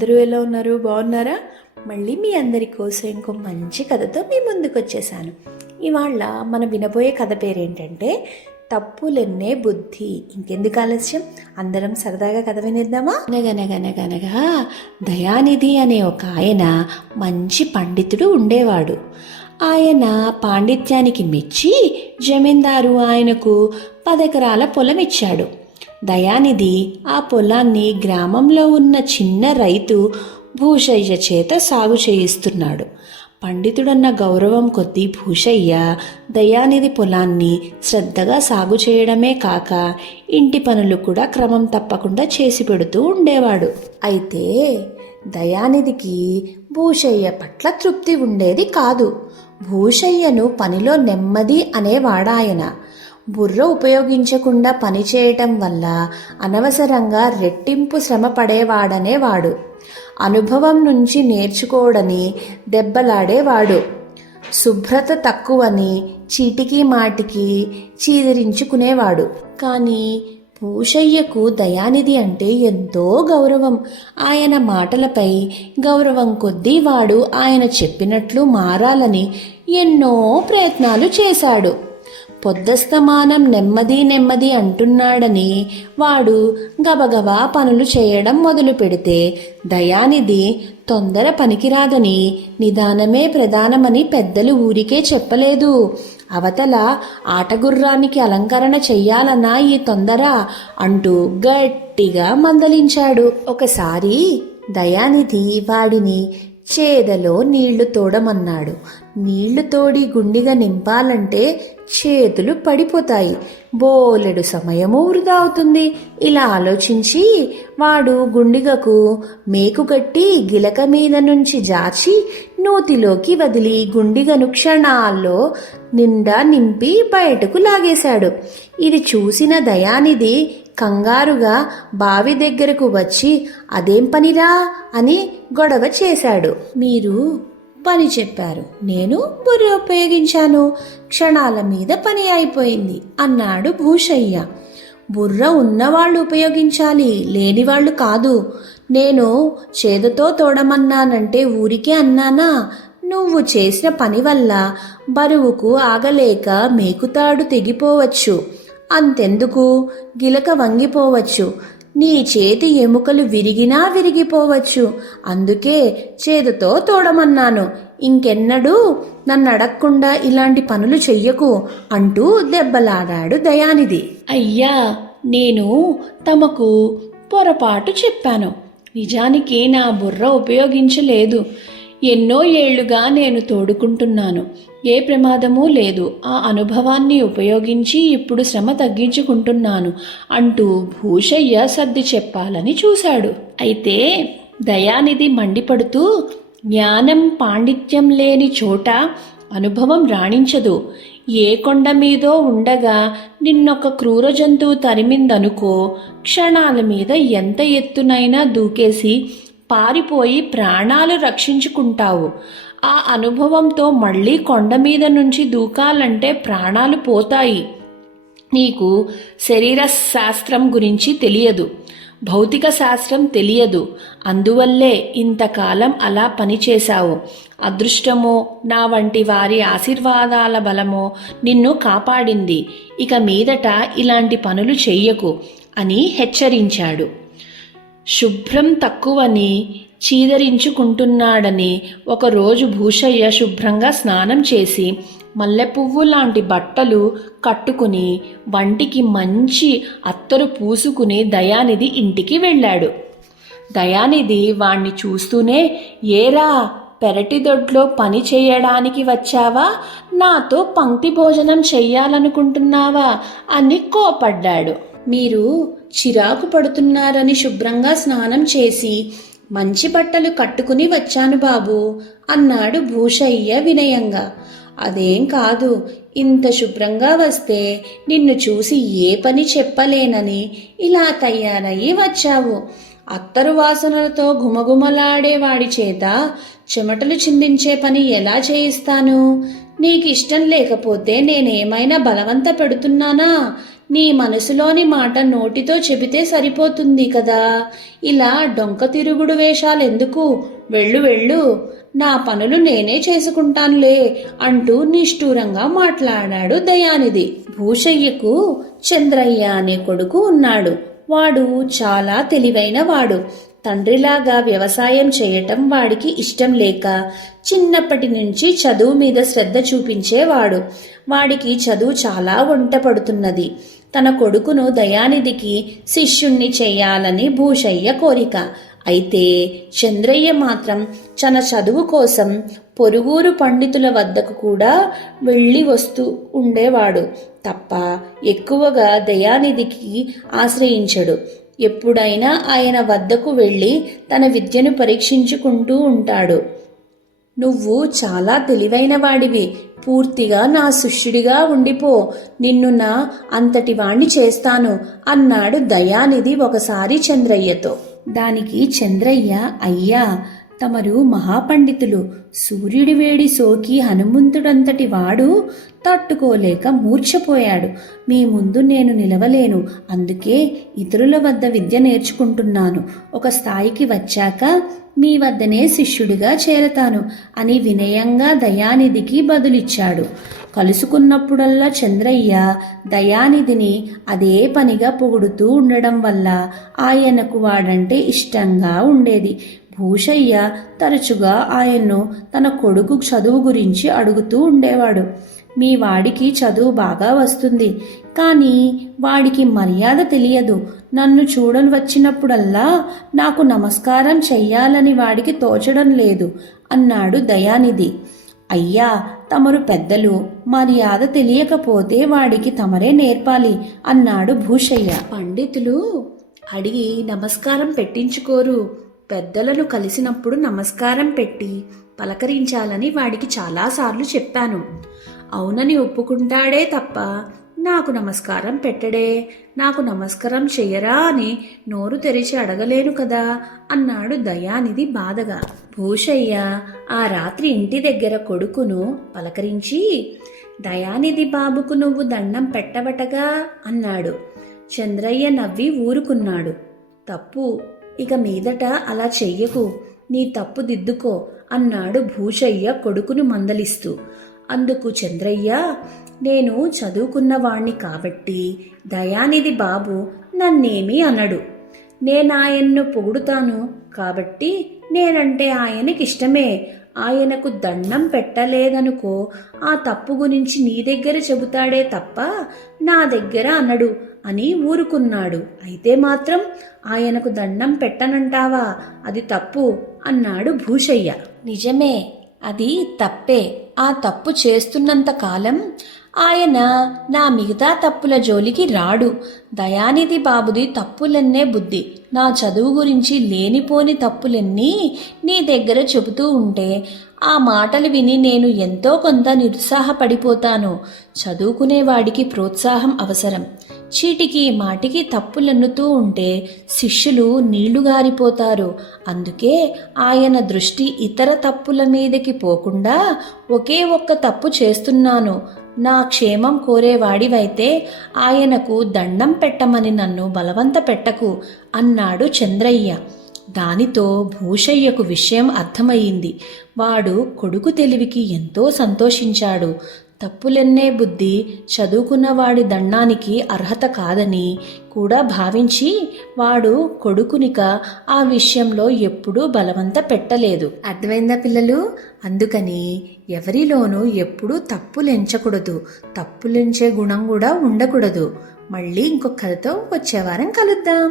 అందరూ ఎలా ఉన్నారు? బాగున్నారా? మళ్ళీ మీ అందరి కోసం ఇంకో మంచి కథతో మీ ముందుకు వచ్చేసాను. ఇవాళ మనం వినబోయే కథ పేరేంటంటే తప్పులెన్నే బుద్ధి. ఇంకెందుకు ఆలస్యం, అందరం సరదాగా కథ వినేద్దామా? అనగనగనగనగా దయానిధి అనే ఒక ఆయన మంచి పండితుడు ఉండేవాడు. ఆయన పాండిత్యానికి మెచ్చి జమీందారు ఆయనకు 10 ఎకరాల పొలం ఇచ్చాడు. దయానిధి ఆ పొలాన్ని గ్రామంలో ఉన్న చిన్న రైతు భూషయ్య చేత సాగు చేయిస్తున్నాడు. పండితుడన్న గౌరవం కొద్దీ భూషయ్య దయానిధి పొలాన్ని శ్రద్ధగా సాగు చేయడమే కాక ఇంటి పనులు కూడా క్రమం తప్పకుండా చేసి పెడుతూ ఉండేవాడు. అయితే దయానిధికి భూషయ్య పట్ల తృప్తి ఉండేది కాదు. భూషయ్యను పనిలో నెమ్మది అనేవాడాయన. బుర్ర ఉపయోగించకుండా పనిచేయటం వల్ల అనవసరంగా రెట్టింపు శ్రమ పడేవాడనేవాడు. అనుభవం నుంచి నేర్చుకోడని దెబ్బలాడేవాడు. శుభ్రత తక్కువని చీటికి మాటికి చీదరించుకునేవాడు. కానీ భూషయ్యకు దయానిధి అంటే ఎంతో గౌరవం. ఆయన మాటలపై గౌరవం కొద్దీ వాడు ఆయన చెప్పినట్లు మారాలని ఎన్నో ప్రయత్నాలు చేశాడు. పొద్దస్తమానం నెమ్మది అంటున్నాడని వాడు గబగబా పనులు చేయడం మొదలు పెడితే దయానిధి తొందర పనికిరాదని, నిదానమే ప్రధానమని పెద్దలు ఊరికే చెప్పలేదు. అవతల ఆటగుర్రానికి అలంకరణ చెయ్యాలన్నా ఈ తొందర అంటూ గట్టిగా మందలించాడు. ఒకసారి దయానిధి వాడిని చేదలో నీళ్లు తోడమన్నాడు. నీళ్లు తోడి గుండిగా నింపాలంటే చేతులు పడిపోతాయి, బోలెడు సమయము వృధా అవుతుంది. ఇలా ఆలోచించి వాడు గుండిగకు మేకుగట్టి గిలక మీద నుంచి జాచి నూతిలోకి వదిలి గుండిగను క్షణాల్లో నిండా నింపి బయటకు లాగేశాడు. ఇది చూసిన దయానిధి కంగారుగా బావి దగ్గరకు వచ్చి అదేం పనిరా అని గొడవ చేశాడు. మీరు పని చెప్పారు, నేను బుర్ర ఉపయోగించాను, క్షణాల మీద పని అయిపోయింది అన్నాడు భూషయ్య. బుర్ర ఉన్నవాళ్ళు ఉపయోగించాలి, లేనివాళ్ళు కాదు. నేను చేదుతో తోడమన్నానంటే ఊరికే అన్నానా? నువ్వు చేసిన పని వల్ల బరువుకు ఆగలేక మేకుతాడు తెగిపోవచ్చు, అంతెందుకు గిలక వంగిపోవచ్చు, నీ చేతి ఎముకలు విరిగిపోవచ్చు. అందుకే చేదుతో తోడమన్నాను. ఇంకెన్నడూ నన్ను అడగకుండా ఇలాంటి పనులు చెయ్యకు అంటూ దెబ్బలాడాడు దయానిధి. అయ్యా, నేను తమకు పొరపాటు చెప్పాను. నిజానికి నా బుర్ర ఉపయోగించలేదు. ఎన్నో ఏళ్లుగా నేను తోడుకుంటున్నాను, ఏ ప్రమాదమూ లేదు. ఆ అనుభవాన్ని ఉపయోగించి ఇప్పుడు శ్రమ తగ్గించుకుంటున్నాను అంటూ భూషయ్య సర్ది చెప్పాలని చూశాడు. అయితే దయానిధి మండిపడుతూ, జ్ఞానం పాండిత్యం లేని చోట అనుభవం రాణించదు. ఏ కొండ మీదో ఉండగా నిన్నొక క్రూర జంతువు తరిమిందనుకో, క్షణాల మీద ఎంత ఎత్తునైనా దూకేసి పారిపోయి ప్రాణాలు రక్షించుకుంటావు. ఆ అనుభవంతో మళ్ళీ కొండ మీద నుంచి దూకాలంటే ప్రాణాలు పోతాయి. నీకు శరీర శాస్త్రం గురించి తెలియదు, భౌతిక శాస్త్రం తెలియదు. అందువల్లే ఇంతకాలం అలా పనిచేశావు. అదృష్టమో నా వంటి వారి ఆశీర్వాదాల బలమో నిన్ను కాపాడింది. ఇక మీదట ఇలాంటి పనులు చెయ్యకు అని హెచ్చరించాడు. శుభ్రం తక్కువని చీదరించుకుంటున్నాడని ఒకరోజు భూషయ్య శుభ్రంగా స్నానం చేసి మల్లెపువ్వు లాంటి బట్టలు కట్టుకుని వంటికి మంచి అత్తరు పూసుకుని దయానిధి ఇంటికి వెళ్ళాడు. దయానిధి వాణ్ణి చూస్తూనే, ఏరా, పెరటి దొడ్లో పని చేయడానికి వచ్చావా, నాతో పంక్తి భోజనం చెయ్యాలనుకుంటున్నావా అని కోపడ్డాడు. మీరు చిరాకు పడుతున్నారని శుభ్రంగా స్నానం చేసి మంచి బట్టలు కట్టుకుని వచ్చాను బాబు అన్నాడు భూషయ్య వినయంగా. అదేం కాదు, ఇంత శుభ్రంగా వస్తే నిన్ను చూసి ఏ పని చెప్పలేనని ఇలా తయారయ్యి వచ్చావు. అత్తరు వాసనలతో ఘుమఘుమలాడే వాడి చేత చెమటలు చిందించే పని ఎలా చేయిస్తాను? నీకిష్టం లేకపోతే నేనేమైనా బలవంత పెడుతున్నానా? నీ మనసులోని మాట నోటితో చెబితే సరిపోతుంది కదా, ఇలా డొంక తిరుగుడు వేషాలెందుకు? వెళ్ళు వెళ్ళు, నా పనులు నేనే చేసుకుంటానులే అంటూ నిష్ఠూరంగా మాట్లాడాడు దయానిధి. భూషయ్యకు చంద్రయ్య అనే కొడుకు ఉన్నాడు. వాడు చాలా తెలివైన వాడు. తండ్రిలాగా వ్యవసాయం చేయటం వాడికి ఇష్టం లేక చిన్నప్పటి నుంచి చదువు మీద శ్రద్ధ చూపించేవాడు. వాడికి చదువు చాలా వంట పడుతున్నది. తన కొడుకును దయానిధికి శిష్యుణ్ణి చెయ్యాలని భూషయ్య కోరిక. అయితే చంద్రయ్య మాత్రం తన చదువు కోసం పొరుగురు పండితుల వద్దకు కూడా వెళ్ళి వస్తూ ఉండేవాడు తప్ప ఎక్కువగా దయానిధికి ఆశ్రయించడు. ఎప్పుడైనా ఆయన వద్దకు వెళ్ళి తన విద్యను పరీక్షించుకుంటూ ఉంటాడు. నువ్వు చాలా తెలివైన వాడివి, పూర్తిగా నా శిష్యుడిగా ఉండిపో, నిన్ను నా అంతటి వాణ్ణి చేస్తాను అన్నాడు దయానిధి ఒకసారి చంద్రయ్యతో. దానికి చంద్రయ్య, అయ్యా, తమరు మహాపండితులు, సూర్యుడి వేడి సోకి హనుమంతుడంతటి వాడు తట్టుకోలేక మూర్ఛపోయాడు. మీ ముందు నేను నిలవలేను, అందుకే ఇతరుల వద్ద విద్య నేర్చుకుంటున్నాను. ఒక స్థాయికి వచ్చాక మీ వద్దనే శిష్యుడిగా చేరతాను అని వినయంగా దయానిధికి బదులిచ్చాడు. కలుసుకున్నప్పుడల్లా చంద్రయ్య దయానిధిని అదే పనిగా పొగుడుతూ ఉండడం వల్ల ఆయనకు వాడంటే ఇష్టంగా ఉండేది. భూషయ్య తరచుగా ఆయన్ను తన కొడుకు చదువు గురించి అడుగుతూ ఉండేవాడు. మీ వాడికి చదువు బాగా వస్తుంది, కానీ వాడికి మర్యాద తెలియదు. నన్ను చూడని వచ్చినప్పుడల్లా నాకు నమస్కారం చెయ్యాలని వాడికి తోచడం లేదు అన్నాడు దయానిధి. అయ్యా, తమరు పెద్దలు, మర్యాద తెలియకపోతే వాడికి తమరే నేర్పాలి అన్నాడు భూషయ్య. పండితులు అడిగి నమస్కారం పెట్టించుకోరు. పెద్దలను కలిసినప్పుడు నమస్కారం పెట్టి పలకరించాలని వాడికి చాలాసార్లు చెప్పాను. అవునని ఒప్పుకుంటాడే తప్ప నాకు నమస్కారం పెట్టడే. నాకు నమస్కారం చెయ్యరా అని నోరు తెరిచి అడగలేను కదా అన్నాడు దయానిధి బాధగా. భూషయ్య ఆ రాత్రి ఇంటి దగ్గర కొడుకును పలకరించి, దయానిధి బాబుకు నువ్వు దండం పెట్టవటగా అన్నాడు. చంద్రయ్య నవ్వి ఊరుకున్నాడు. తప్పు, ఇక మీదట అలా చెయ్యకు, నీ తప్పు దిద్దుకో అన్నాడు భూషయ్య కొడుకును మందలిస్తూ. అందుకు చంద్రయ్య, నేను చదువుకున్నవాణ్ణి కాబట్టి దయానిధి బాబు నన్నేమీ అనడు. నేనాయన్ను పొగుడుతాను కాబట్టి నేనంటే ఆయనకిష్టమే. ఆయనకు దండం పెట్టలేదనుకో, ఆ తప్పు గురించి నీ దగ్గర చెబుతాడే తప్ప నా దగ్గర అనడు అని ఊరుకున్నాడు. అయితే మాత్రం ఆయనకు దండం పెట్టనంటావా? అది తప్పు అన్నాడు భూషయ్య. నిజమే, అది తప్పే. ఆ తప్పు చేస్తున్నంత కాలం ఆయన నా మిగతా తప్పుల జోలికి రాడు. దయానిధి బాబుది తప్పులెన్నే బుద్ధి. నా చదువు గురించి లేనిపోని తప్పులెన్నీ నీ దగ్గర చెబుతూ ఉంటే ఆ మాటలు విని నేను ఎంతో కొంత నిరుత్సాహపడిపోతాను. చదువుకునేవాడికి ప్రోత్సాహం అవసరం. చీటికి మాటికి తప్పులెన్నుతూ ఉంటే శిష్యులు నీళ్లుగారిపోతారు. అందుకే ఆయన దృష్టి ఇతర తప్పుల మీదకి పోకుండా ఒకే ఒక్క తప్పు చేస్తున్నాను. నా క్షేమం కోరేవాడివైతే ఆయనకు దండం పెట్టమని నన్ను బలవంత పెట్టకు అన్నాడు చంద్రయ్య. దానితో భూషయ్యకు విషయం అర్థమయ్యింది. వాడు కొడుకు తెలివికి ఎంతో సంతోషించాడు. తప్పులెన్నే బుద్ధి చదువుకున్నవాడి దండానికి అర్హత కాదని కూడా భావించి వాడు కొడుకునిక ఆ విషయంలో ఎప్పుడూ బలవంత పెట్టలేదు. అర్థమైందా పిల్లలు? అందుకని ఎవరిలోనూ ఎప్పుడూ తప్పులెంచకూడదు, తప్పులెంచే గుణం కూడా ఉండకూడదు. మళ్ళీ ఇంకొక కథతో వచ్చే వారం కలుద్దాం.